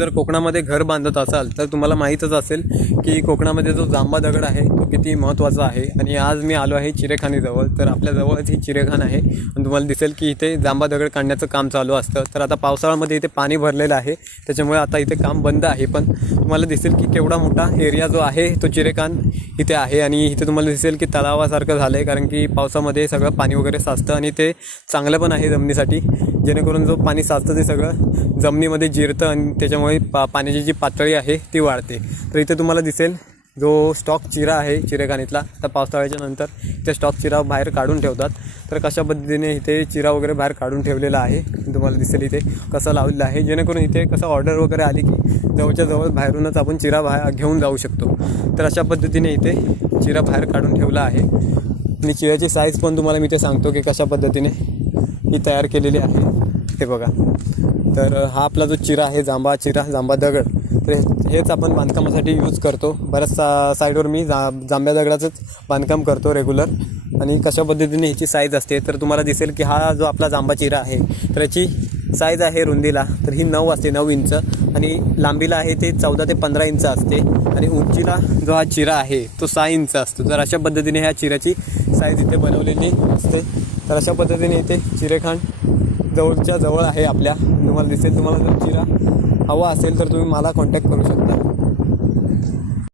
जर कोकणामध्ये घर बांधत असाल तर तुम्हाला माहीतच असेल की कोकणामध्ये जो जांबा दगड आहे तो किती महत्त्वाचा आहे। आणि आज मी आलो आहे चिरेखानीजवळ, तर आपल्याजवळच ही चिरेखान आहे आणि तुम्हाला दिसेल की इथे जांबा दगड काढण्याचं काम चालू असतं। तर आता पावसाळ्यामध्ये इथे पाणी भरलेलं आहे, त्याच्यामुळे आता इथे काम बंद आहे। पण तुम्हाला दिसेल की केवढा मोठा एरिया जो आहे तो चिरेखान इथे आहे आणि इथे तुम्हाला दिसेल की तलावासारखं झालं आहे, कारण की पावसामध्ये सगळं पाणी वगैरे साचतं आणि ते चांगलं पण आहे जमिनीसाठी, जेणेकरून जो पाणी साचतं ते सगळं जमिनीमध्ये जिरतं आणि त्याच्यामुळे पाण्याची जी पातळी आहे ती वाढते। तर इथे तुम्हाला दिसेल जो स्टॉक चिरा आहे चिरेखानीतला, तर पावसाळ्याच्या नंतर ते स्टॉक चिरा बाहेर काढून ठेवतात। तर कशा पद्धतीने इथे चिरा वगैरे बाहेर काढून ठेवलेला आहे तुम्हाला दिसेल इथे कसं लावलेलं आहे, जेणेकरून इथे कसं ऑर्डर वगैरे आली की जवळच्या जवळ बाहेरूनच आपण चिरा बाहेर घेऊन जाऊ शकतो। तर अशा पद्धतीने इथे चिरा बाहेर काढून ठेवला आहे आणि चिऱ्याची साईज पण तुम्हाला मी ते सांगतो की कशा पद्धतीने ही तयार केलेली आहे। हे बघा, तर हा आपला जो चिरा आहे जांबा दगड, तर हेच आपण बांधकामासाठी यूज करतो। बऱ्याच साईडवर मी जांभ्या दगडाचंच बांधकाम करतो रेग्युलर। आणि कशा पद्धतीने ह्याची साईज असते तर तुम्हाला दिसेल की हा जो आपला जांबा चिरा आहे तर याची साईज आहे रुंदीला तर ही 9 असते, 9 इंच, आणि लांबीला आहे ते 14 ते 15 इंच असते, आणि उंचीला जो हा चिरा आहे तो 6 इंच असतो। तर अशा पद्धतीने ह्या चिऱ्याची साईज इथे बनवलेली असते। तर अशा पद्धतीने इथे चिरेखान जवळच्या जवळ आहे आपल्या। तुम्हाला दिसेल, तुम्हाला जर चिरा हवा असेल तर तुम्ही मला कॉन्टॅक्ट करू शकता।